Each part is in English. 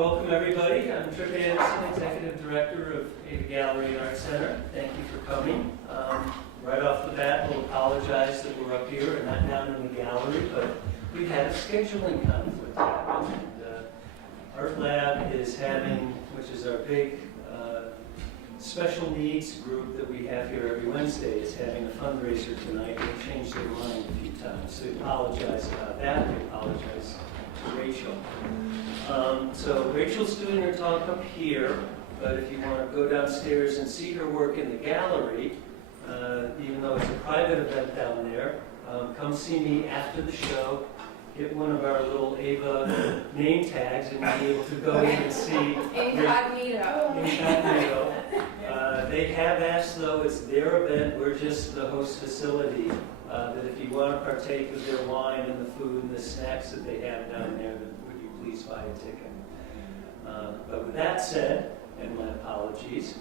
Welcome everybody. I'm Tripp Anderson, Executive Director of AVA Gallery and Art Center. Thank you for coming. Right off the bat, we'll apologize that we're up here and not down in the gallery, but we had a scheduling conflict happen. And, Art Lab is having, which is our big special needs group that we have here every Wednesday, is having a fundraiser tonight. They changed their mind a few times, so we apologize about that. We apologize to Rachel. So Rachel's doing her talk up here, but if you want to go downstairs and see her work in the gallery, even though it's a private event down there, come see me after the show. Get one of our little AVA name tags and you'll be able to go in and see. Incognito. Incognito. They have asked, though, it's their event. We're just the host facility. That if you want to partake of their wine and the food and the snacks that they have down there, would you please buy a ticket? But with that said, and my apologies,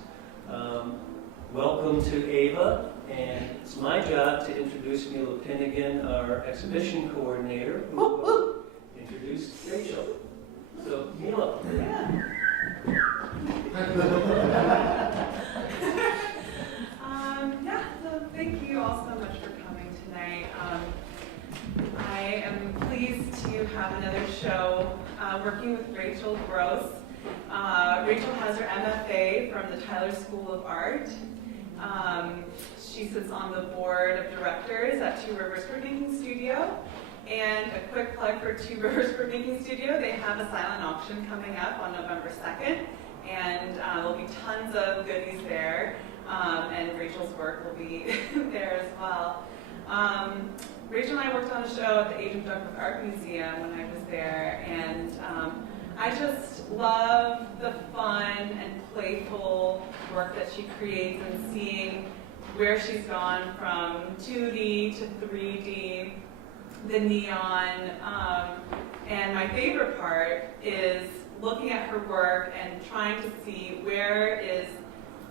welcome to AVA, and it's my job to introduce Mila Pinnigan, our exhibition coordinator, who will introduce Rachel. So, Mila. Yeah. So thank you all so much for coming tonight. I am pleased to have another show working with Rachel Gross. Rachel has her MFA from the Tyler School of Art. She sits on the board of directors at Two Rivers Printmaking Studio. And a quick plug for Two Rivers Printmaking Studio, they have a silent auction coming up on November 2nd. And there'll be tons of goodies there. And Rachel's work will be there as well. Rachel and I worked on a show at the Age of Darkness Art Museum when I was there, and I just love the fun and playful work that she creates and seeing where she's gone from 2D to 3D, the neon, and my favorite part is looking at her work and trying to see where is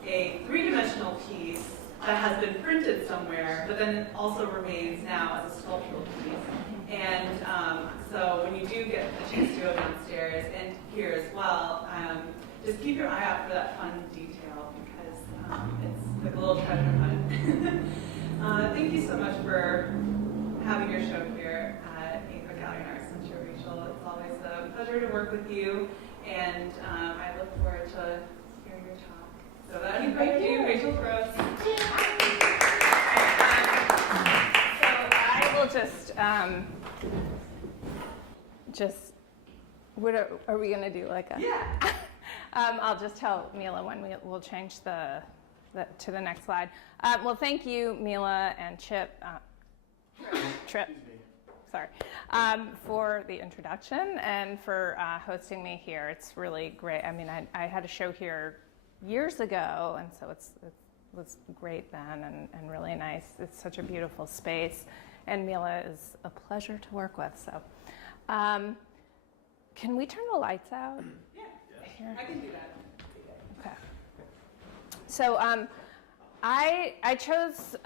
a three-dimensional piece that has been printed somewhere, but then it also remains now as a sculptural piece. And so when you do get the chance to go downstairs and here as well, just keep your eye out for that fun detail because it's like a little treasure hunt. Thank you so much for having your show here at AVA Gallery and Art Center, Rachel. It's always a pleasure to work with you, and I look forward to hearing your talk. So that invite you, Rachel Gross. So I will what are we going to do? Like a? Yeah. I'll just tell Mila when we'll change to the next slide. Well, thank you, Mila and Tripp, sorry, for the introduction and for hosting me here. It's really great. I mean, I had a show here years ago, and so it was great then and really nice. It's such a beautiful space, and Mila is a pleasure to work with. So, can we turn the lights out? Yeah, here? I can do that. Okay. So, I chose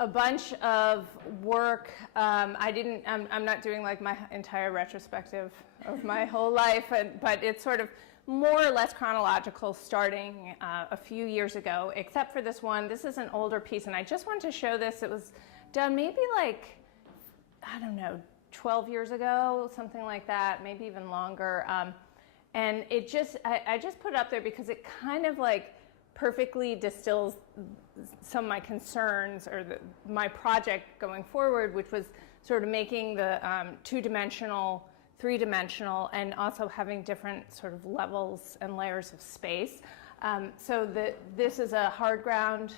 a bunch of work. I'm not doing like my entire retrospective of my whole life, but it's sort of more or less chronological, starting a few years ago, except for this one. This is an older piece, and I just wanted to show this. It was done maybe like, I don't know, 12 years ago, something like that, maybe even longer. And it just, I just put it up there because it kind of like perfectly distills some of my concerns or my project going forward, which was sort of making the two-dimensional, three-dimensional, and also having different sort of levels and layers of space. So this is a hard ground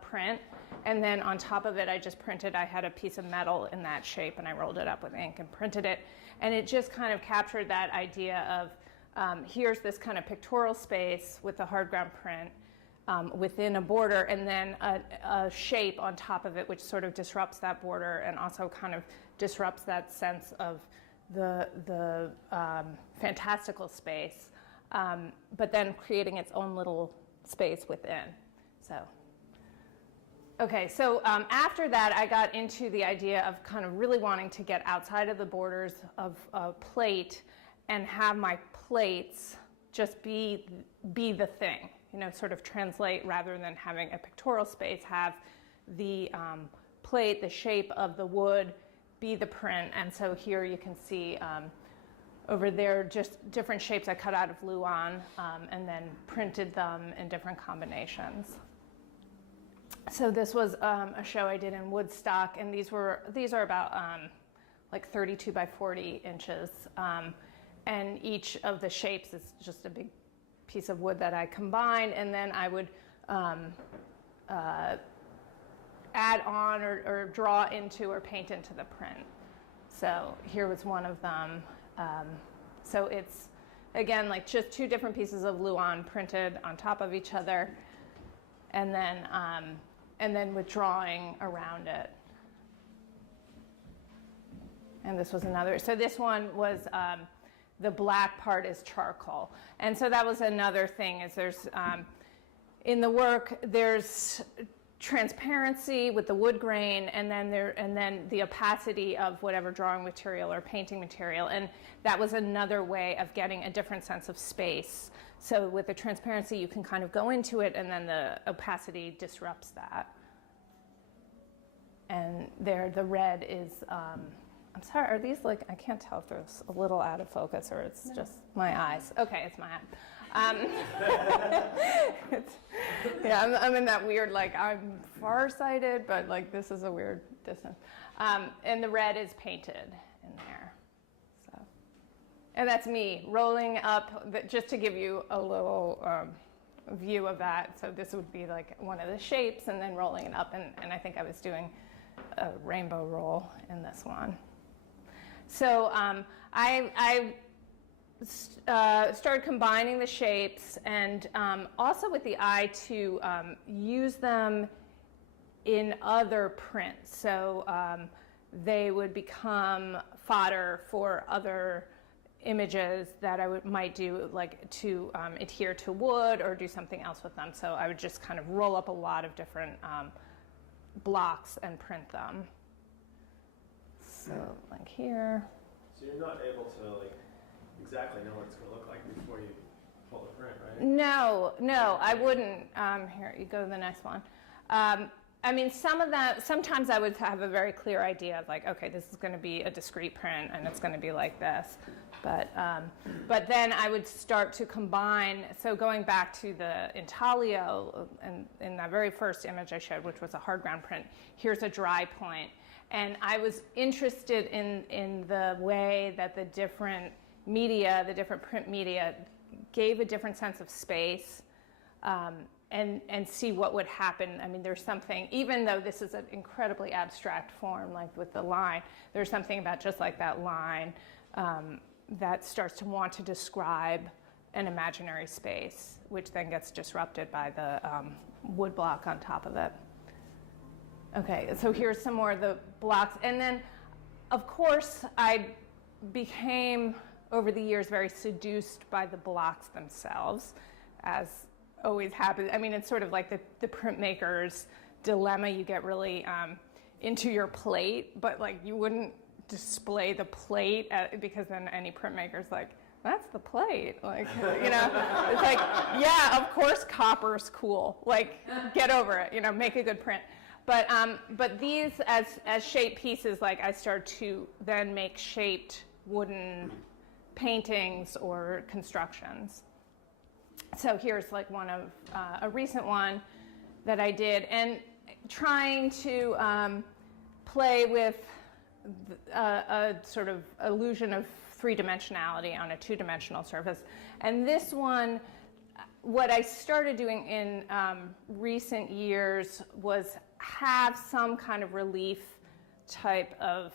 print, and then on top of it I just printed, I had a piece of metal in that shape and I rolled it up with ink and printed it, and it just kind of captured that idea of here's this kind of pictorial space with the hard ground print within a border, and then a shape on top of it which sort of disrupts that border and also kind of disrupts that sense of the fantastical space, but then creating its own little space within. So after that, I got into the idea of kind of really wanting to get outside of the borders of a plate and have my plates just be the thing, sort of translate rather than having a pictorial space, have the plate, the shape of the wood be the print. And so here you can see over there just different shapes I cut out of Luan and then printed them in different combinations. So this was a show I did in Woodstock, and these are about like 32 by 40 inches. And each of the shapes is just a big piece of wood that I combined, and then I would add on or draw into or paint into the print. So here was one of them. So it's, again, like just two different pieces of Luan printed on top of each other, and then with drawing around it. And this was another. So this one was, the black part is charcoal. And so that was another thing, is there's, in the work, there's transparency with the wood grain, and then the opacity of whatever drawing material or painting material. And that was another way of getting a different sense of space. So with the transparency, you can kind of go into it, and then the opacity disrupts that. And there, the red is, I'm sorry, are these like, I can't tell if there's a little out of focus or it's just my eyes. Okay, it's my eye. Yeah, I'm in that weird, like, I'm farsighted, but like this is a weird distance. And the red is painted in there. So, and that's me rolling up, just to give you a little view of that. So this would be like one of the shapes, and then rolling it up, and I think I was doing a rainbow roll in this one. So I started combining the shapes, and also with the eye to use them in other prints. So they would become fodder for other images that I might do, like to adhere to wood or do something else with them. So I would just kind of roll up a lot of different blocks and print them. So like here. So you're not able to like exactly know what it's going to look like before you pull the print, right? No, I wouldn't. Here, you go to the next one. I mean, sometimes I would have a very clear idea of like, okay, this is going to be a discrete print and it's going to be like this. But then I would start to combine. So going back to the intaglio, and in that very first image I showed, which was a hard ground print, here's a dry point. And I was interested in the way that the different media, the different print media, gave a different sense of space, and see what would happen. I mean, there's something, even though this is an incredibly abstract form, like with the line, there's something about just like that line that starts to want to describe an imaginary space, which then gets disrupted by the wood block on top of it. Okay, so here's some more of the blocks. And then, of course, I became, over the years, very seduced by the blocks themselves, as always happens. I mean, it's sort of like the printmaker's dilemma. You get really into your plate, but like you wouldn't display the plate because then any printmaker's like, that's the plate. Like, it's like, yeah, of course copper's cool. Like, get over it, make a good print. But these, as shaped pieces, like I started to then make shaped wooden paintings or constructions. So here's like one of a recent one that I did, and trying to play with a sort of illusion of three-dimensionality on a two-dimensional surface. And this one, what I started doing in recent years was have some kind of relief type of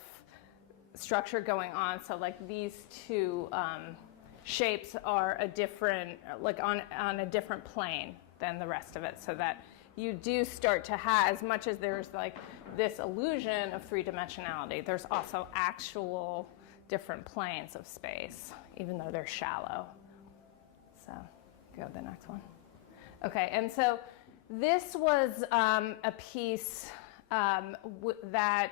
structure going on. So like these two shapes are a different, like on a different plane than the rest of it, so that you do start to have, as much as there's like this illusion of three-dimensionality, there's also actual different planes of space, even though they're shallow. So go to the next one. Okay, and so this was a piece that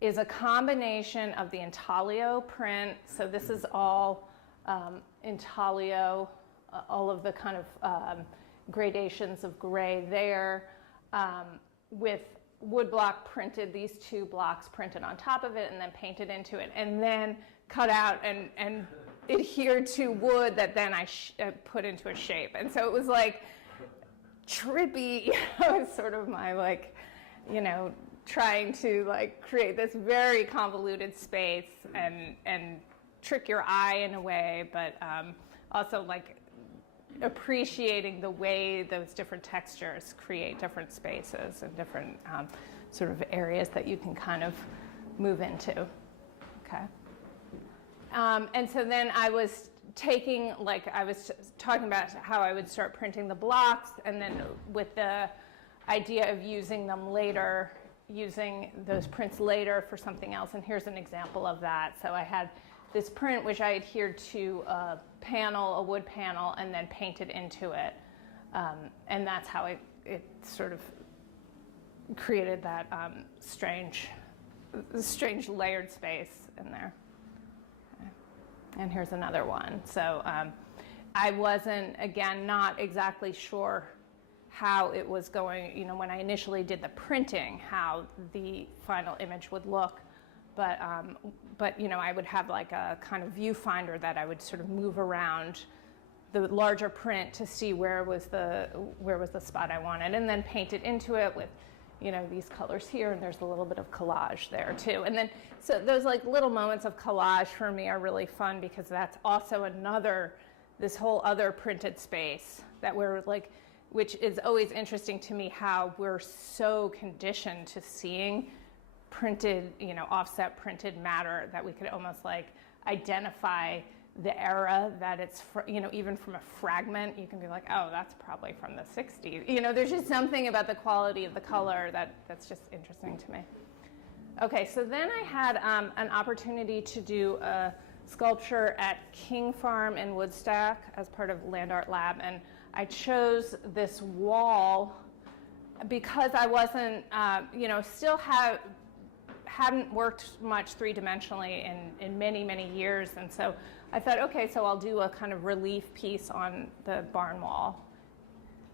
is a combination of the intaglio print. So this is all intaglio, all of the kind of gradations of gray there, with woodblock printed, these two blocks printed on top of it and then painted into it, and then cut out and adhered to wood that then I put into a shape. And so it was like trippy. It was sort of my like, you know, trying to like create this very convoluted space and trick your eye in a way, but also like appreciating the way those different textures create different spaces and different sort of areas that you can kind of move into. Okay. And so then I was taking, like I was talking about how I would start printing the blocks, and then with the idea of using them later, using those prints later for something else. And here's an example of that. So I had this print which I adhered to a panel, a wood panel, and then painted into it. And that's how it sort of created that strange layered space in there. Okay. And here's another one. So I wasn't, again, not exactly sure how it was going, you know, when I initially did the printing, how the final image would look. But you know, I would have like a kind of viewfinder that I would sort of move around the larger print to see where was the spot I wanted, and then paint it into it with, you know, these colors here, and there's a little bit of collage there too. And then so those like little moments of collage for me are really fun, because that's also this whole other printed space that we're like, which is always interesting to me, how we're so conditioned to seeing printed, you know, offset printed matter that we could almost like identify the era that it's, you know, even from a fragment, you can be like, oh, that's probably from the 60s. You know, there's just something about the quality of the color that's just interesting to me. Okay, so then I had an opportunity to do a sculpture at King Farm in Woodstock as part of Land Art Lab, and I chose this wall because I wasn't, you know, still hadn't worked much three-dimensionally in many, many years. And so I thought, okay, so I'll do a kind of relief piece on the barn wall.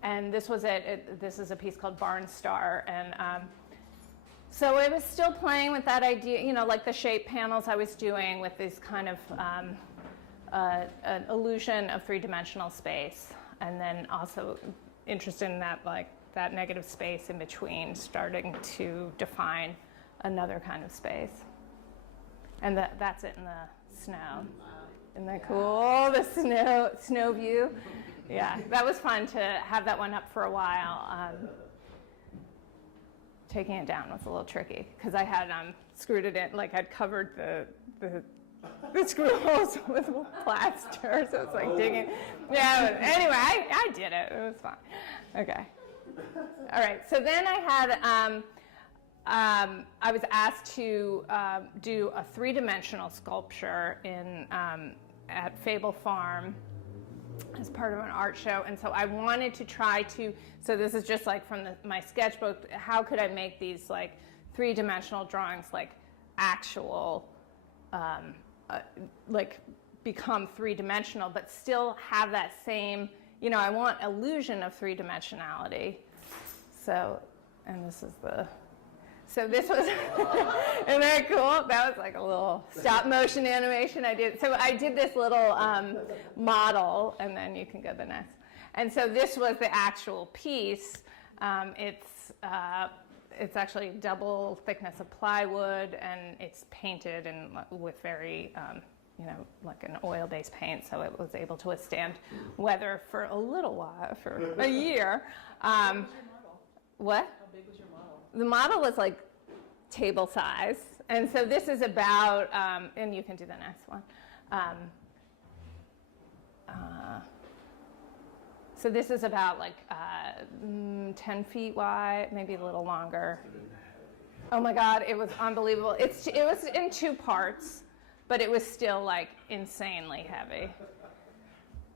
And this was it. This is a piece called Barn Star. And so I was still playing with that idea, you know, like the shape panels I was doing with this kind of an illusion of three-dimensional space. And then also interested in that, like, that negative space in between, starting to define another kind of space. And that's it in the snow. Isn't that cool? The snow view. Yeah, that was fun to have that one up for a while. Taking it down was a little tricky because I had screwed it in, like I'd covered the screw holes with plaster, so it's like digging. Yeah, anyway, I did it. It was fun. Okay. All right, so then I had, I was asked to do a three-dimensional sculpture at Fable Farm as part of an art show, and so I wanted to try to, so this is just like from my sketchbook, how could I make these like three-dimensional drawings like actual, like become three-dimensional, but still have that same, you know, I want illusion of three-dimensionality. So, and this is so this was, isn't that cool? That was like a little stop motion animation I did. So I did this little model, and then you can go to the next. And so this was the actual piece. It's actually double thickness of plywood, and it's painted with very, you know, like an oil-based paint, so it was able to withstand weather for a little while, for a year. How big was your model? What? How big was your model? The model was like table size, and so this is about, and you can do the next one. So this is about like 10 feet wide, maybe a little longer. Oh my God, it was unbelievable. It was in two parts, but it was still like insanely heavy.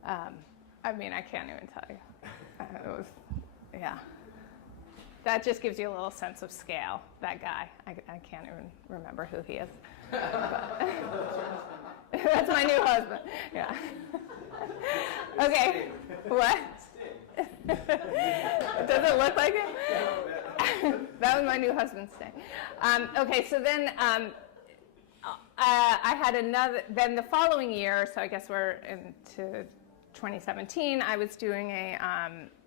I mean, I can't even tell you. It was, yeah. That just gives you a little sense of scale, that guy. I can't even remember who he is. That's my new husband. Yeah. Okay. What? Does it look like it? That was my new husband's thing. Okay, so then I had another. Then the following year, so I guess we're into 2017. I was doing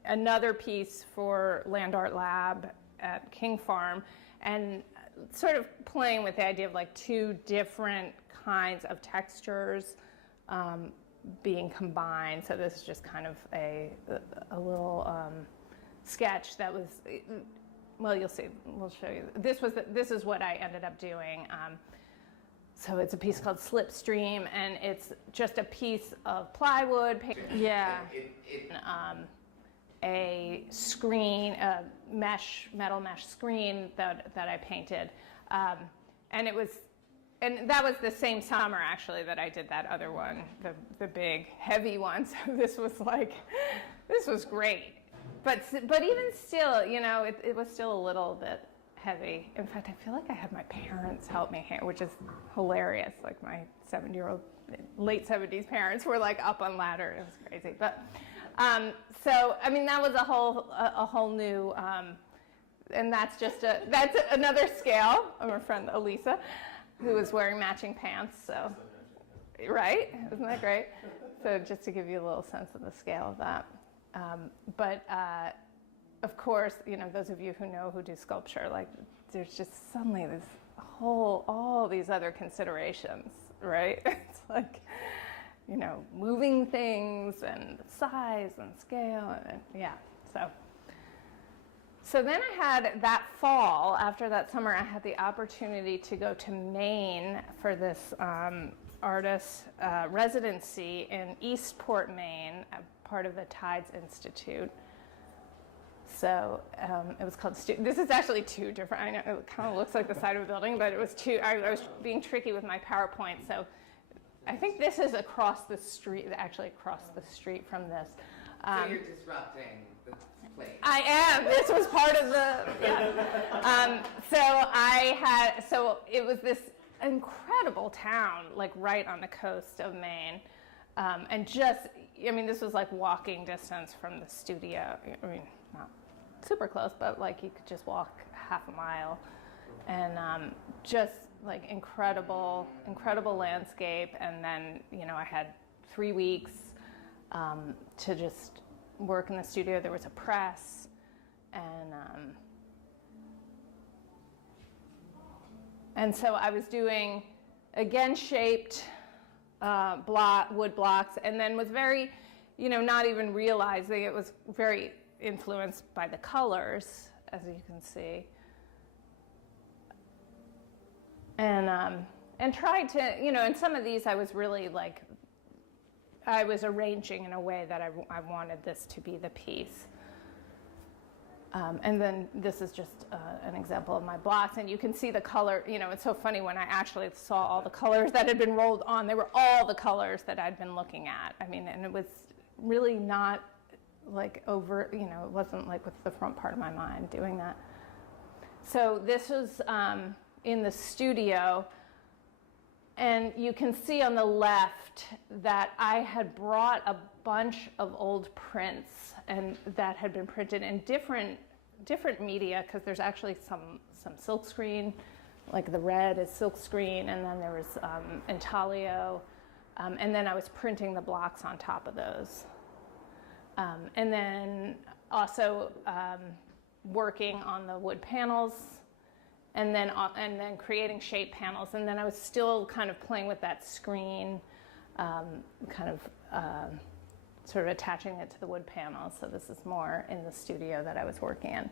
another piece for Land Art Lab at King Farm, and sort of playing with the idea of like two different kinds of textures being combined. So this is just kind of a little sketch that was, well, you'll see, we'll show you. This is what I ended up doing. So it's a piece called Slipstream, and it's just a piece of plywood, a screen, a metal mesh screen that I painted, and that was the same summer actually that I did that other one, the big heavy one. So this was great, but even still, you know, it was still a little bit heavy. In fact, I feel like I had my parents help me here, which is hilarious. Like my late 70s parents were like up on ladder. It was crazy, but. So I mean that was a whole new, and that's another scale of our friend Elisa, who was wearing matching pants. So, right? Isn't that great? So just to give you a little sense of the scale of that. But of course, you know, those of you who do sculpture, like there's just suddenly this all these other considerations, right? It's like, you know, moving things and size and scale, and yeah. So then I had that fall, after that summer, I had the opportunity to go to Maine for this artist residency in Eastport, Maine, part of the Tides Institute. So it was called, this is actually two different, I know it kind of looks like the side of a building, but it was two, I was being tricky with my PowerPoint, so I think this is across the street, actually across the street from this. So you're disrupting the place. I am. This was part of the, yeah. So it was this incredible town, like right on the coast of Maine. And just, I mean, this was like walking distance from the studio. I mean, not super close, but like you could just walk half a mile. And just like incredible landscape. And then, you know, I had 3 weeks to just work in the studio. There was a press, and so I was doing, again, shaped wood blocks, and then was very, you know, not even realizing it was very influenced by the colors, as you can see. And tried to, you know, in some of these I was really like, I was arranging in a way that I wanted this to be the piece. And then this is just an example of my blocks, and you can see the color, you know, it's so funny when I actually saw all the colors that had been rolled on, they were all the colors that I'd been looking at. I mean, and it was really not like over, you know, it wasn't like with the front part of my mind doing that. So this was in the studio, and you can see on the left that I had brought a bunch of old prints, and that had been printed in different media, because there's actually some silkscreen, like the red is silkscreen, and then there was intaglio, and then I was printing the blocks on top of those. And then also working on the wood panels, and then creating shape panels, and then I was still kind of playing with that screen, sort of attaching it to the wood panels. So this is more in the studio that I was working in,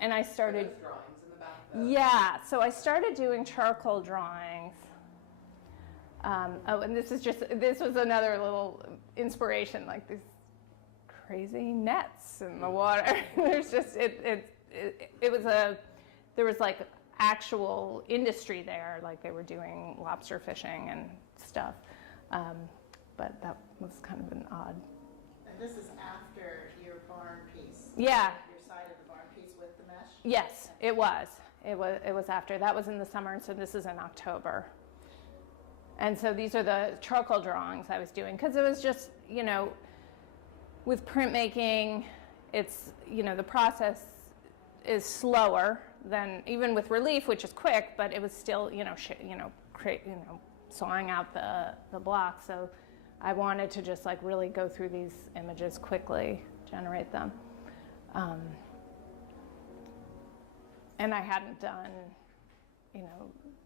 and I started. Are those drawings in the back, though? Yeah, so I started doing charcoal drawings. And this was another little inspiration, like these crazy nets in the water. There's just there was like actual industry there, like they were doing lobster fishing and stuff. But that was kind of an odd. And this is after your barn piece. Yeah. Your side of the barn piece with the mesh? Yes, it was. It was after. That was in the summer, and so this is in October. And so these are the charcoal drawings I was doing, because it was just, you know, with printmaking, it's, you know, the process is slower than even with relief, which is quick, but it was still, sawing out the blocks. So I wanted to just like really go through these images quickly, generate them. And I hadn't done,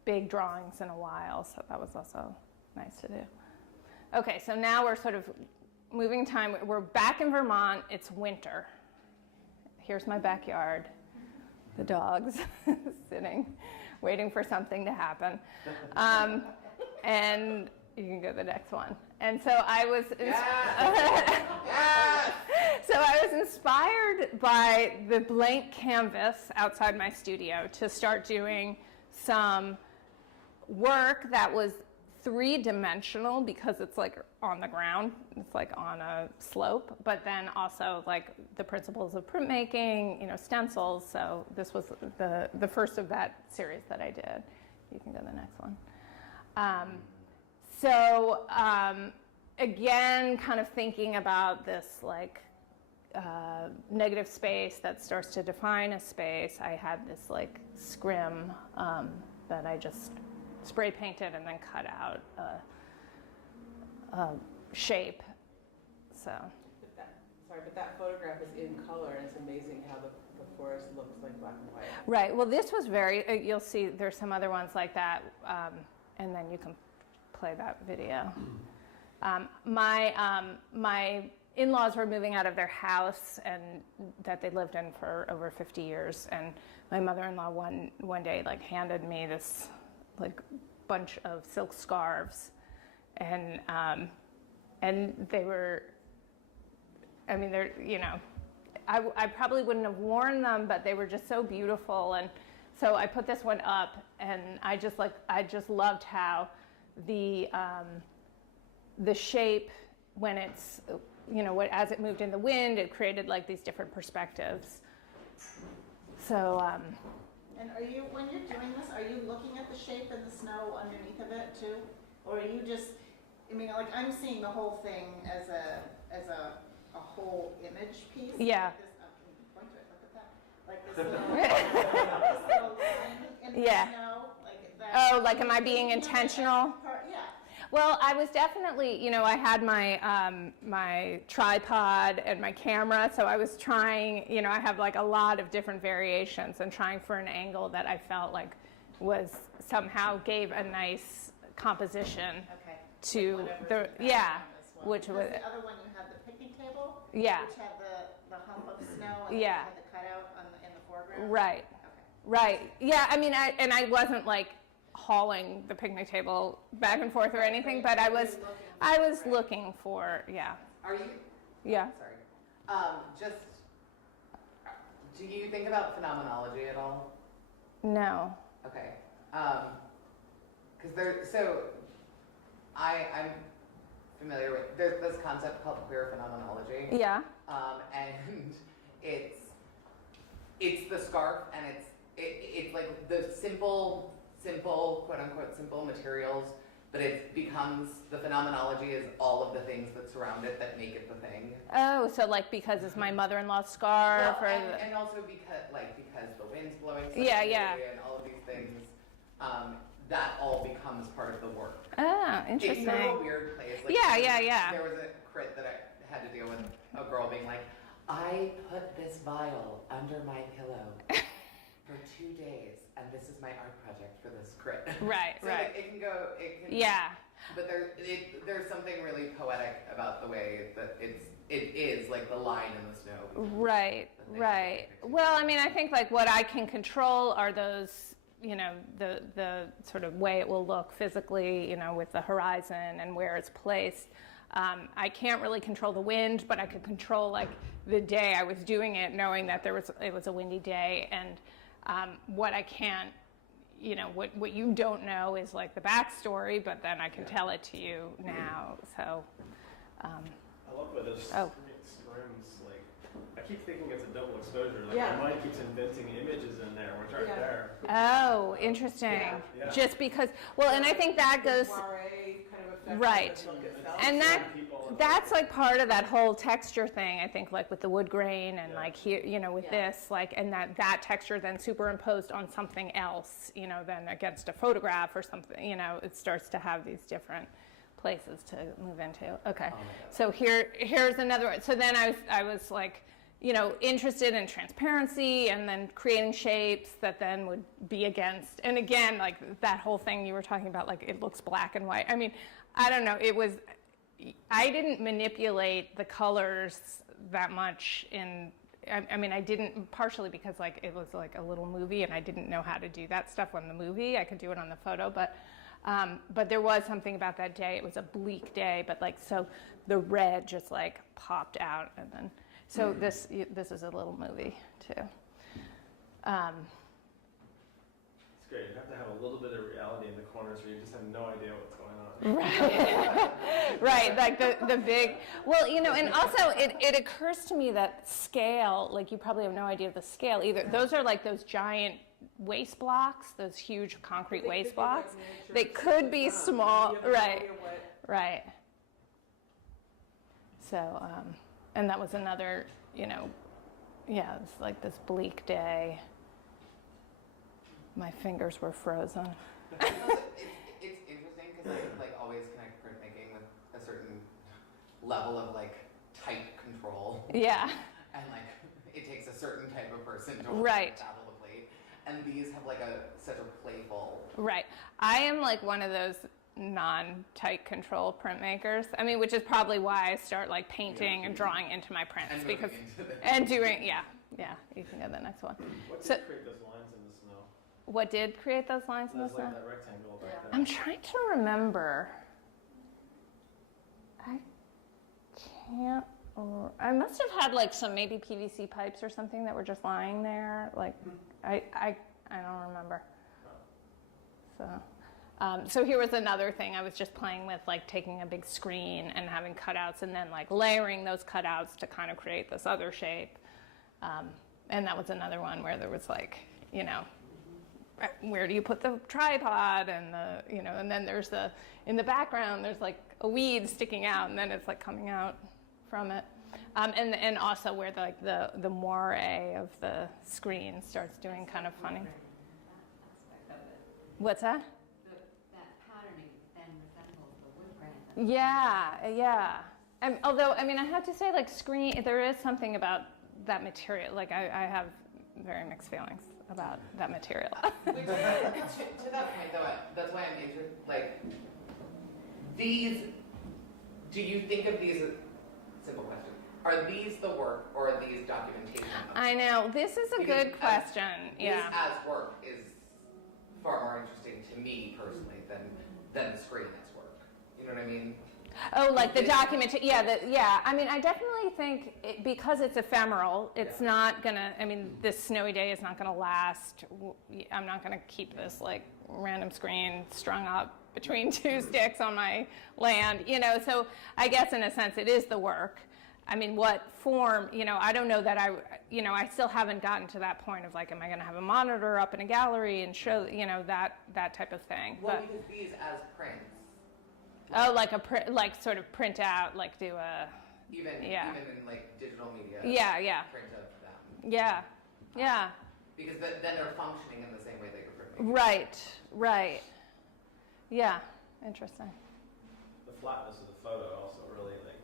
big drawings in a while, so that was also nice to do. Okay, so now we're sort of moving time. We're back in Vermont. It's winter. Here's my backyard. The dogs sitting, waiting for something to happen. And you can go to the next one. And so I was so I was inspired by the blank canvas outside my studio to start doing some work that was three-dimensional, because it's like on the ground, it's like on a slope, but then also like the principles of printmaking, stencils. So this was the first of that series that I did. You can go to the next one. Again, kind of thinking about this like negative space that starts to define a space. I had this like scrim that I just spray painted and then cut out a shape. So. But that photograph is in color, and it's amazing how the forest looks like black and white. Right. Well, this was very. You'll see. There's some other ones like that, and then you can play that video. My in-laws were moving out of their house and that they lived in for over 50 years, and my mother-in-law one day like handed me this like bunch of silk scarves, and they were. I mean, they're I probably wouldn't have worn them, but they were just so beautiful, and so I put this one up, and I just loved how the shape, when it's, as it moved in the wind, it created like these different perspectives. So. And when you're doing this, are you looking at the shape and the snow underneath of it too? Or are you just, I'm seeing the whole thing as a whole image piece. Yeah. Like this, point to it, look at that. Like this little line in the snow. Like that. Oh, like am I being intentional? Yeah. Well, I was definitely, I had my tripod and my camera, so I was trying, I have like a lot of different variations and trying for an angle that I felt like was somehow gave a nice composition to which was the other one you had the picnic table, which had the hump of snow and then had the cutout in the foreground. Right. Okay. Right. Yeah. I mean, I wasn't like hauling the picnic table back and forth or anything, but I was looking for, Are you? Yeah. Sorry. Do you think about phenomenology at all? No. Okay. Because I'm familiar with, there's this concept called queer phenomenology. Yeah. And it's the scarf, and it's like the simple, quote unquote, simple materials, but it becomes, the phenomenology is all of the things that surround it that make it the thing. Oh, so like because it's my mother-in-law's scarf, Well, and also because the wind's blowing so Yeah. and all of these things, that all becomes part of the work. Oh, interesting. It's a weird place. Like, Yeah. There was a crit that I had to deal with a girl being like, I put this vial under my pillow for 2 days, and this is my art project for this crit. Right, So right. it can. Yeah. But there's something really poetic about the way that it is like the line in the snow. Right. Well, I mean, I think like what I can control are those, the sort of way it will look physically, with the horizon and where it's placed. I can't really control the wind, but I could control like the day I was doing it, knowing that it was a windy day, and what I can't, what you don't know is like the backstory, but then I can tell it to you now. So. I love where those scrims, like, I keep thinking it's a double exposure. Like Yeah. my mind keeps inventing images in there, which aren't Yeah. there. Oh, interesting. Yeah. Just because, well, and I think that goes, Soiree kind of effect. Right. of the look itself. and People- that's like part of that whole texture thing, I think, like with the wood grain and Yeah. like here, you know, with Yeah. this, like, and that texture then superimposed on something else, you know, then against a photograph or something, you know, it starts to have these different places to move into. Okay. Oh my God. So here's another one. So then I was like, you know, interested in transparency and then creating shapes that then would be against. And again, like that whole thing you were talking about, like it looks black and white. I mean, I don't know. I didn't manipulate the colors that much I mean, I didn't, partially because like it was like a little movie and I didn't know how to do that stuff on the movie. I could do it on the photo, but there was something about that day. It was a bleak day, but like, so the red just like popped out and then, so this is a little movie too. It's great. You have to have a little bit of reality in the corners where you just have no idea what's going on. Right, right, like the big, well, you know, and also it occurs to me that scale, like you probably have no idea of the scale either. Those are like those giant waste blocks, those huge concrete waste blocks. They could be small, right, right. So, and that was another, you know, yeah, it's like this bleak day. My fingers were frozen. It's interesting because I like always connect printmaking with a certain level of like tight control. Yeah, And like it takes a certain type of person to hold Right. tackle the plate. And these have like such a playful. right. I am like one of those non-tight control printmakers. I mean, which is probably why I start like painting and drawing into my prints And because moving into the- and doing yeah. You can go to the next one. What So- did create those lines in the snow? What did create those lines in the There's like snow? that rectangle back there. I'm trying to remember. I can't. Or I must have had like some maybe PVC pipes or something that were just lying there. Like I don't remember. So here was another thing I was just playing with, like taking a big screen and having cutouts and then like layering those cutouts to kind of create this other shape. And that was another one where there was like, you know, where do you put the tripod and the, you know, and then there's in the background, there's like a weed sticking out and then it's like coming out from it. And also where the moire of the screen starts doing kind of funny. What's that? That patterning then resembles the wood grain. Yeah. Although, I mean, I have to say, like, there is something about that material. Like, I have very mixed feelings about that material. Which, to that point though, that's why I'm interested, like, do you think of these as, simple question, are these the work or are these documentation? I know. This is a Because good question. Yeah. This as work is far more interesting to me personally than the screen as work. You know what I mean? Oh, like the documentation. Yeah. I mean, I definitely think because it's ephemeral, it's not gonna. I mean, this snowy day is not gonna last. I'm not gonna keep this like random screen strung up between two sticks on my land. You know, so I guess in a sense, it is the work. I mean, what form? You know, I don't know that I still haven't gotten to that point of like, am I going to have a monitor up in a gallery and show, you know, that type of thing. Well, But because these as prints, like sort of print out, like do a. even Yeah. even in like digital media, Yeah. print of them. Yeah. Because then they're functioning in the same way they could print. Right. Yeah. Interesting. The flatness of the photo also really like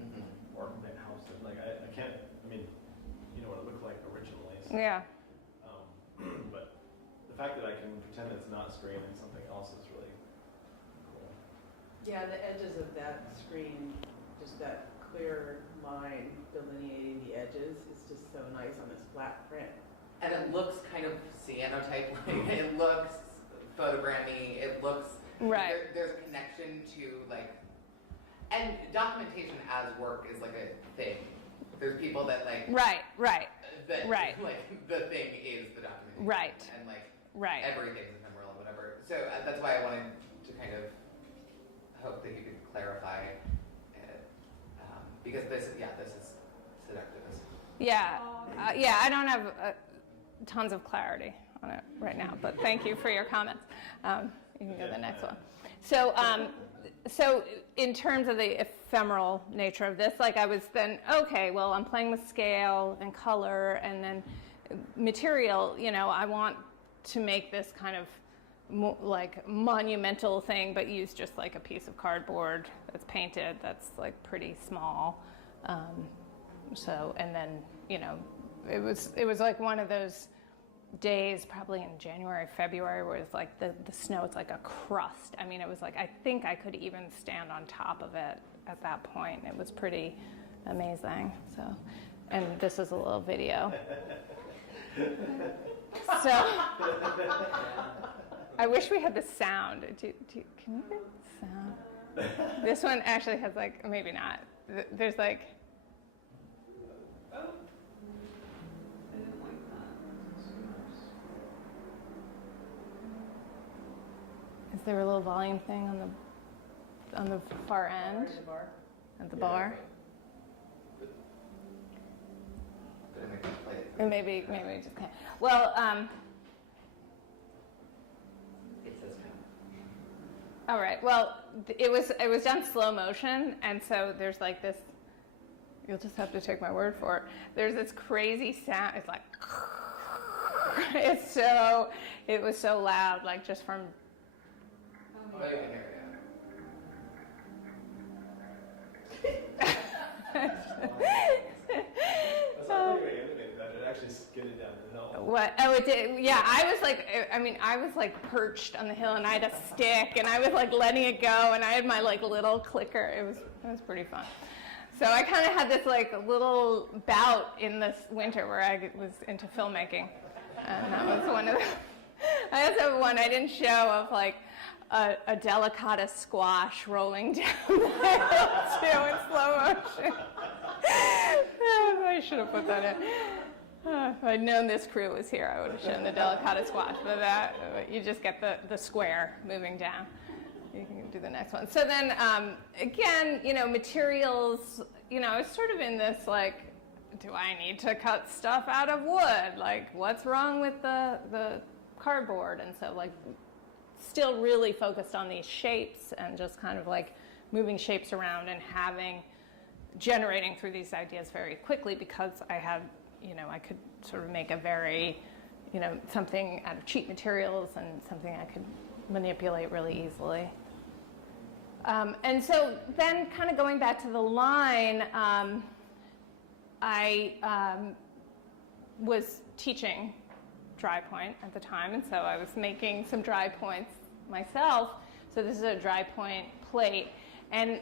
Mm-hmm. or it helps it. Like I can't. I mean, you know what it looked like originally. So, Yeah. but the fact that I can pretend it's not screen and something else is really cool. Yeah, the edges of that screen, just that clear line delineating the edges is just so nice on this flat print. And it looks kind of cyanotype like it looks photogrammy. It looks Right. There's a connection to like, and documentation as work is like a thing. There's people that like Right. that Right. like the thing is the documentation. Right. And like Right. everything's ephemeral, whatever. So that's why I wanted to kind of hope that you could clarify it, because this is seductive as Yeah, yeah, I don't have tons of clarity on it right now, but thank you for your comments. You can go to the next one. So, so in terms of the ephemeral nature of this, like I was then, okay, well, I'm playing with scale and color and then material, you know, I want to make this kind of like monumental thing, but use just like a piece of cardboard that's painted, that's like pretty small. So, and then, you know, it was like one of those days, probably in January, February, where it's like the snow, it's like a crust. I mean, it was like, I think I could even stand on top of it at that point. It was pretty amazing. So, and this is a little video. So, I wish we had the sound. Can you get the sound? This one actually has like, maybe not. There's like, is there a little volume thing on the far end? At the bar? And maybe we just can't. Well, It says all right. Well, it was done slow motion, and so there's like this. You'll just have to take my word for it. There's this crazy sound. It's like it was so loud, like just from. Oh, yeah, That's not very animated, that it actually skidded down the hill. What? Oh, it did. Yeah, I was like perched on the hill, and I had a stick, and I was like letting it go, and I had my like little clicker. It was pretty fun. So I kind of had this like little bout in this winter where I was into filmmaking, and that was one of the. I also have one I didn't show of like a delicata squash rolling down the hill too in slow motion. I should have put that in. If I'd known this crew was here, I would have shown the delicata squash. But you just get the square moving down. You can do the next one. So then, again, you know, materials, you know, it's sort of in this, like, do I need to cut stuff out of wood? Like, what's wrong with the cardboard? And so, like, still really focused on these shapes and just kind of, like, moving shapes around and generating through these ideas very quickly because I had, you know, I could sort of make a very, you know, something out of cheap materials and something I could manipulate really easily. And so then kind of going back to the line, I was teaching dry point at the time, and so I was making some dry points myself. So this is a dry point plate. And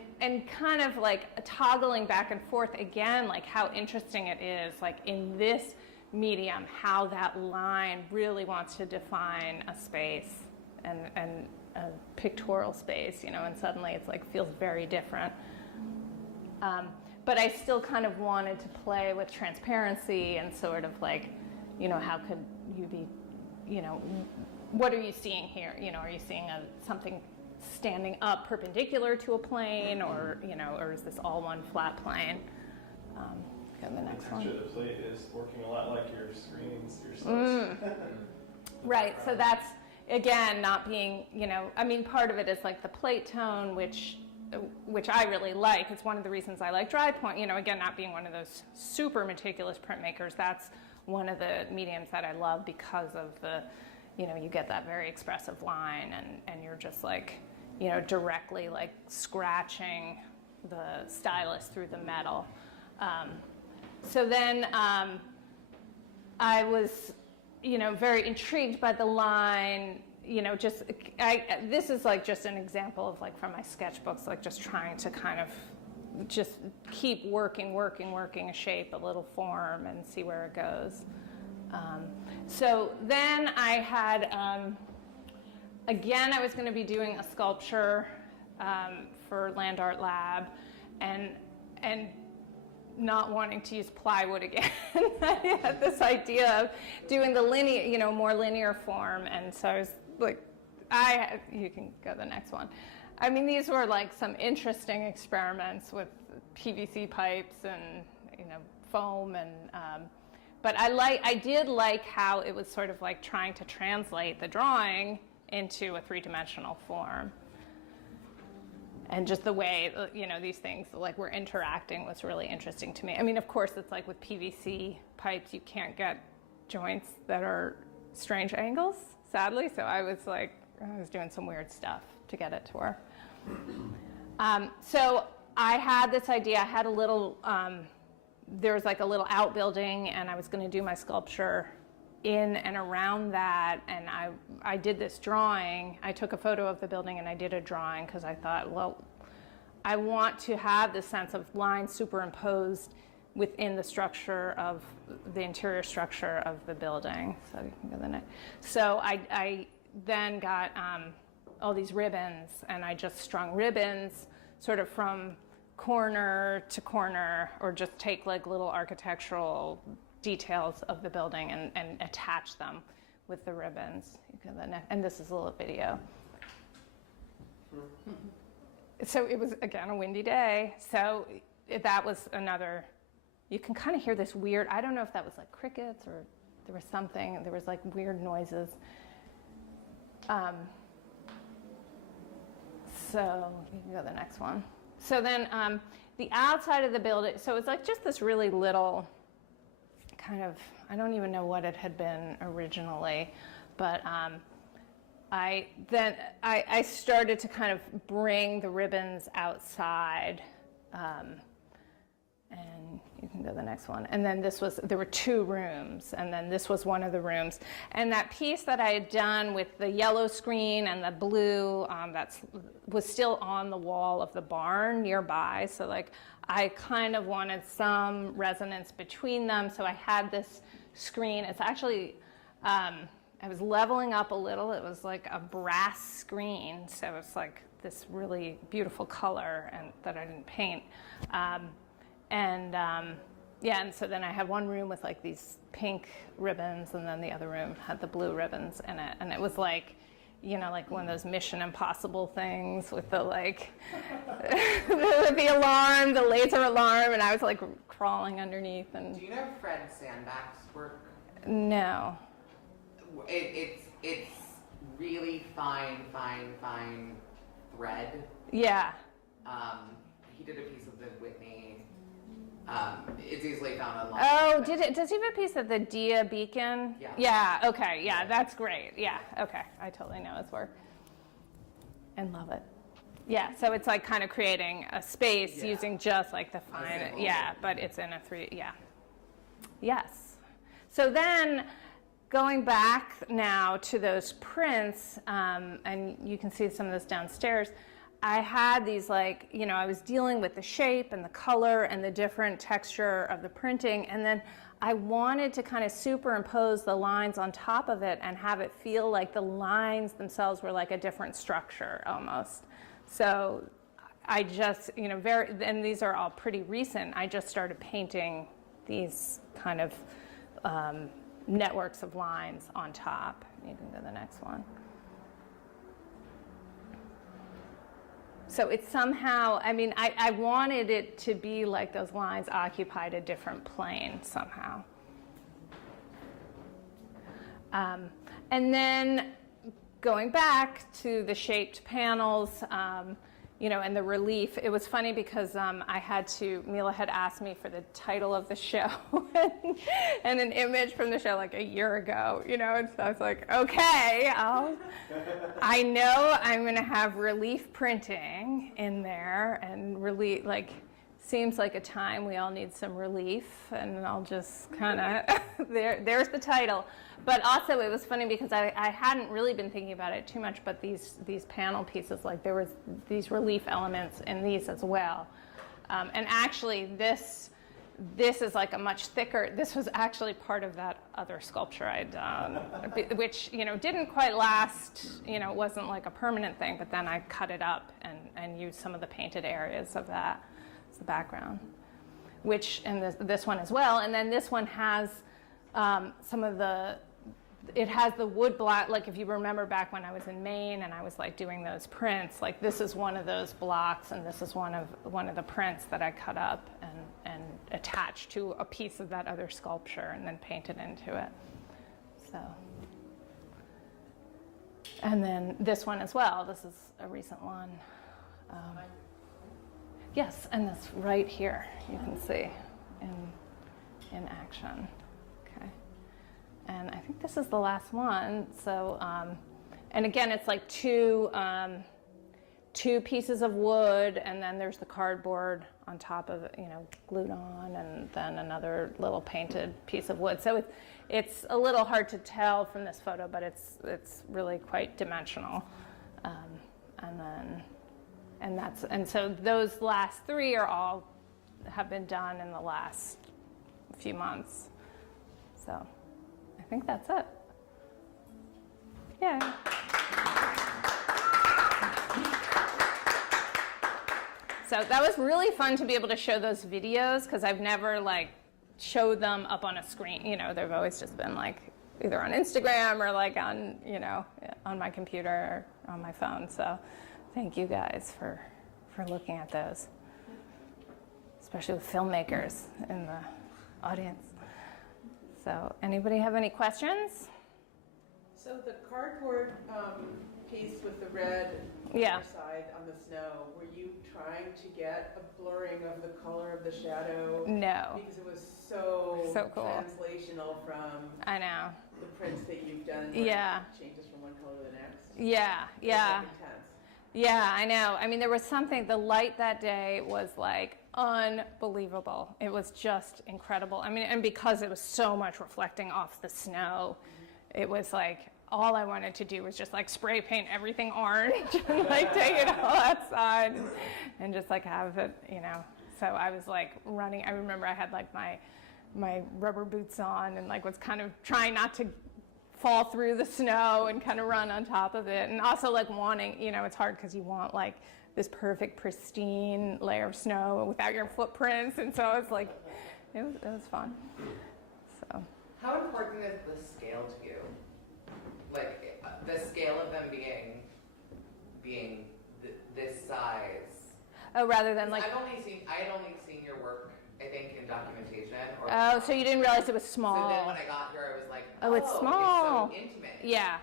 kind of like toggling back and forth again, like how interesting it is, like in this medium, how that line really wants to define a space and a pictorial space, you know, and suddenly it's like feels very different. But I still kind of wanted to play with transparency and sort of like, you know, how could you be, you know, what are you seeing here? You know, are you seeing something standing up perpendicular to a plane, or you know, or is this all one flat plane? Go to the next one. The plate is working a lot like your screens, your slides. Right. So that's again not being, you know, I mean, part of it is like the plate tone, which I really like. It's one of the reasons I like dry point. You know, again, not being one of those super meticulous printmakers. That's one of the mediums that I love because of the, you know, you get that very expressive line, and you're just like, you know, directly like scratching the stylus through the metal. So then I was, you know, very intrigued by the line, you know, just, this is like just an example of like from my sketchbooks, like just trying to kind of just keep working a shape, a little form, and see where it goes. So then I had, again, I was going to be doing a sculpture for Land Art Lab, and not wanting to use plywood again. I had this idea of doing the linear, you know, more linear form, and so I was like, you can go to the next one. I mean, these were like some interesting experiments with PVC pipes and, foam but I did like how it was sort of like trying to translate the drawing into a three-dimensional form. And just the way, these things like were interacting was really interesting to me. I mean, of course, it's like with PVC pipes, you can't get joints that are strange angles, sadly. So I was doing some weird stuff to get it to work. So I had this idea. I had a little, there was like a little outbuilding, and I was going to do my sculpture in and around that, and I did this drawing. I took a photo of the building and I did a drawing because I thought, well, I want to have this sense of lines superimposed within the structure of the interior structure of the building. So you can go to the next. So I then got all these ribbons, and I just strung ribbons sort of from corner to corner, or just take like little architectural details of the building and attach them with the ribbons. And this is a little video. So it was, again, a windy day. So that was another, you can kind of hear this weird, I don't know if that was like crickets or there was something, there was like weird noises. So you can go to the next one. So then the outside of the building, so it's like just this really little kind of, I don't even know what it had been originally, but I started to kind of bring the ribbons outside, and you can go to the next one. And then there were two rooms, and then this was one of the rooms. And that piece that I had done with the yellow screen and the blue, was still on the wall of the barn nearby. So like, I kind of wanted some resonance between them. So I had this screen. It's actually, I was leveling up a little. It was like a brass screen. So it's like this really beautiful color that I didn't paint. And so then I had one room with like these pink ribbons, and then the other room had the blue ribbons in it. And it was like, like one of those Mission Impossible things with the like, the alarm, the laser alarm, and I was like crawling underneath. And do you know Fred Sandback's work? No. It's really fine thread. Yeah. He did a piece of the Whitney. It's easily found online. Oh, does he have a piece of the Dia beacon? Yeah. Yeah, okay, yeah, that's great. Yeah, okay, I totally know his work and love it. Yeah, so it's like kind of creating a space using just like the fine, but it's in a yes. So then going back now to those prints, and you can see some of this downstairs, I had these I was dealing with the shape and the color and the different texture of the printing, and then I wanted to kind of superimpose the lines on top of it and have it feel like the lines themselves were like a different structure almost. So I just, and these are all pretty recent, I just started painting these kind of networks of lines on top. You can go to the next one. So it's somehow, I wanted it to be like those lines occupied a different plane somehow. And then going back to the shaped panels, and the relief, it was funny because Mila had asked me for the title of the show and an image from the show like a year ago, and so I was like, okay, I know I'm going to have relief printing in there, and relief, seems like a time we all need some relief, and I'll just kind of, there's the title. But also it was funny because I hadn't really been thinking about it too much, but these panel pieces, there was these relief elements in these as well. And actually this is like a much thicker, this was actually part of that other sculpture I'd done, which, didn't quite last, it wasn't like a permanent thing, but then I cut it up and used some of the painted areas of that as the background, which, and this one as well. And then this one has some of the it has the wood block, like if you remember back when I was in Maine and I was like doing those prints, like this is one of those blocks and this is one of the prints that I cut up and attached to a piece of that other sculpture and then painted into it. So, and then this one as well, this is a recent one. Yes, and this right here, you can see in action. Okay. And I think this is the last one. So, and again, it's like two pieces of wood, and then there's the cardboard on top of it, you know, glued on, and then another little painted piece of wood. So it's a little hard to tell from this photo, but it's really quite dimensional. And so those last three have been done in the last few months. So I think that's it. Yeah. So that was really fun to be able to show those videos because I've never like showed them up on a screen. You know, they've always just been like either on Instagram or like on, you know, on my computer or on my phone. So thank you guys for looking at those, especially with filmmakers in the audience. So anybody have any questions? So the cardboard piece with the red Yeah. side on the snow, were you trying to get a blurring of the color of the shadow? No. Because it was so cool. translational from I know. the prints that you've done. Where Yeah. it changes from one color to the next. Yeah, It was, yeah. like, intense. Yeah, I know. I mean, there was something, the light that day was like unbelievable. It was just incredible. I mean, and because it was so much reflecting off the snow, it was like all I wanted to do was just like spray paint everything orange and like take it all outside and just like have it, you know. So I was like running. I remember I had like my rubber boots on and like was kind of trying not to fall through the snow and kind of run on top of it. And also like wanting, you know, it's hard because you want like this perfect pristine layer of snow without your footprints. And so it's like, it was fun. So. How important is the scale to you? Like the scale of them being this size. Oh, rather than like. I had only seen your work, I think, in documentation. Or Oh, so you didn't realize it was small. So then when I got here, I was like, Oh, it's small. It's so intimate. Yeah.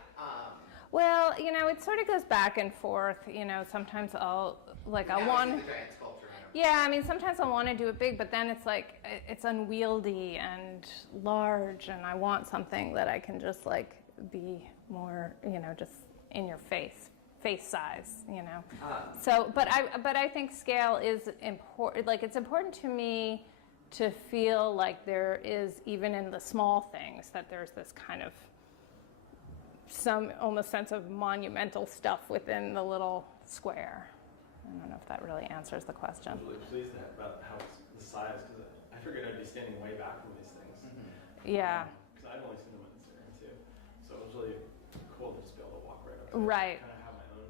Well, you know, it sort of goes back and forth. You know, sometimes I'll want. The giant sculpture. Yeah, I mean, sometimes I want to do it big, but then it's like it's unwieldy and large, and I want something that I can just like be more, you know, just in your face size, you know. So, but I think scale is important. Like, it's important to me to feel like there is, even in the small things, that there's this kind of some almost sense of monumental stuff within the little square. I don't know if that really answers the question. I was really pleased about how it's the size, because I figured I'd be standing way back from these things. Mm-hmm. Yeah. Because I'd only seen them on Instagram too. So it was really cool to just be able to walk right up there. Right. Kind of have my own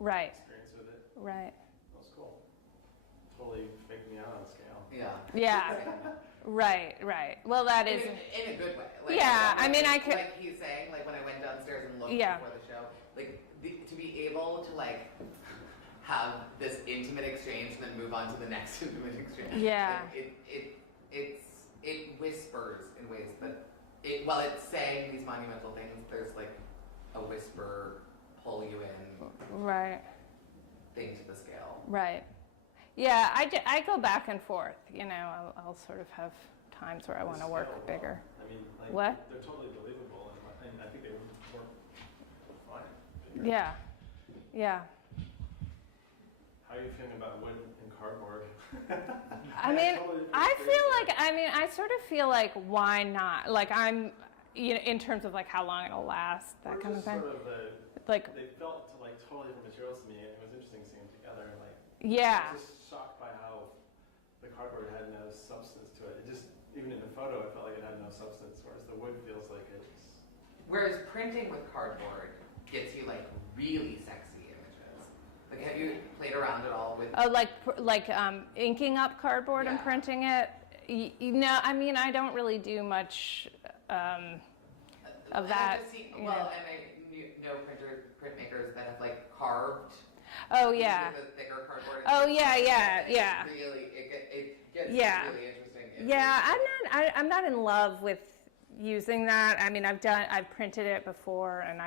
Right. experience with it. Right. That was cool. Totally faked me out on scale. Yeah. Yeah. Right. Well, that is. In a good way. Like, Yeah, I mean, I could. Like he's saying, like when I went downstairs and looked Yeah. before the show, like to be able to like have this intimate exchange and then move on to the next intimate exchange. Yeah. Like, it whispers in ways that while it's saying these monumental things, there's like a whisper pull you in. Right. Thing to the scale. Right. Yeah, I go back and forth. You know, I'll sort of have times where I want to work bigger. I mean, like, What? They're totally believable, and I think they would work fine. Yeah. Yeah. How are you feeling about wood and cardboard? I mean, I sort of feel like, why not? Like, I'm, you know, in terms of like how long it'll last, that kind of thing. Sort of like, they felt like totally different materials to me, and it was interesting seeing them together. And like, yeah. I was just shocked by how the cardboard had no substance to it. It just, even in the photo, I felt like it had no substance, whereas the wood feels like it's. Whereas printing with cardboard gets you like really sexy images. Like, have you played around at all with? Oh, like inking up cardboard and Yeah. printing it. No, I mean, I don't really do much. of And that. I've just seen, you well, know. and I know printmakers that have like carved. Oh yeah. With a thicker cardboard. Oh yeah, yeah, It's yeah. Really, it gets Yeah. really interesting. Yeah, I'm not in love with using that. I mean, I've printed it before, and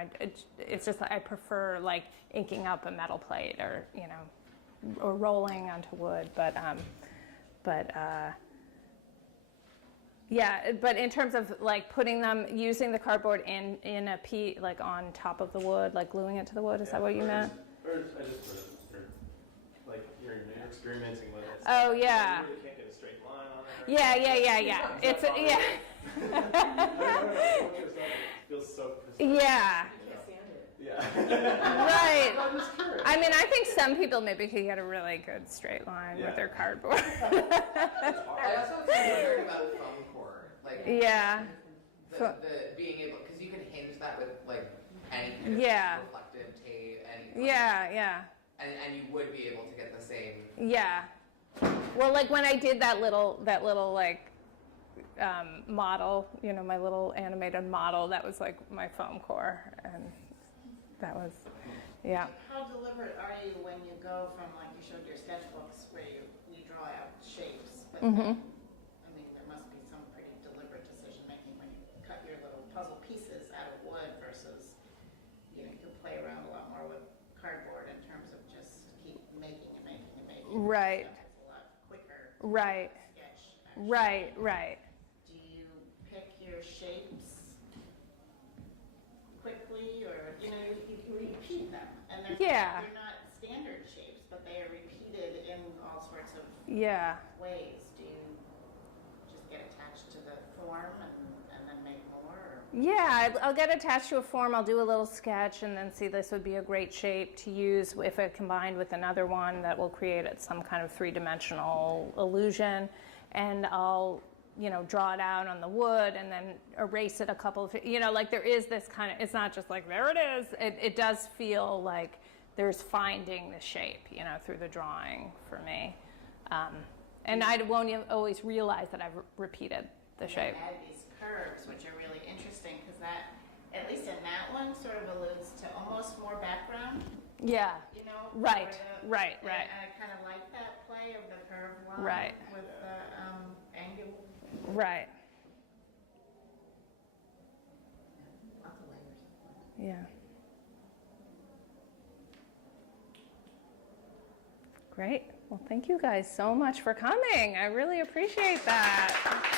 it's just I prefer like inking up a metal plate or or rolling onto wood. But yeah, but in terms of like using the cardboard in a piece, like on top of the wood, like gluing it to the wood. Is that what you meant? Or I just put it, like you're experimenting with it. Oh yeah. You really can't get a straight line on it. Yeah. It's yeah. It feels so precise. Yeah. I can't stand it. Yeah. Right. I'm just curious. I mean, I think some people maybe could get a really good straight line with their cardboard. I also wondered about foam core, like Yeah. the being able, because you can hinge that with like any kind of Yeah. reflective tape, anything. Yeah. And you would be able to get the same. Yeah. Well, like when I did that little like model, my little animated model, that was like my foam core, and that was, yeah. How deliberate are you when you go from, like you showed your sketchbooks where you draw out shapes, but Mhm. I mean, there must be some pretty deliberate decision making when you cut your little puzzle pieces out of wood versus, you play around a lot more with cardboard in terms of just keep making and making and making. Right. Stuff is a lot quicker. Right. Sketch. Actually. Right. Do you pick your shapes quickly, or you repeat them, and they're not standard shapes, but they are repeated in all sorts of Yeah. ways? Do you just get attached to the form and then make more? Or? Yeah, I'll get attached to a form, I'll do a little sketch, and then see this would be a great shape to use if it combined with another one that will create some kind of three-dimensional illusion, and I'll draw it out on the wood and then erase it a couple of, like there is this kind of, it's not just like, there it is. It does feel like there's finding the shape, through the drawing for me. And I won't always realize that I've repeated the shape. Add these curves, which are really interesting, because that, at least in that one, sort of alludes to almost more background. Yeah. Right. And I kind of like that play of the curved line Right. with the angular. Right. Lots of layers. Yeah. Great. Well, thank you guys so much for coming. I really appreciate that.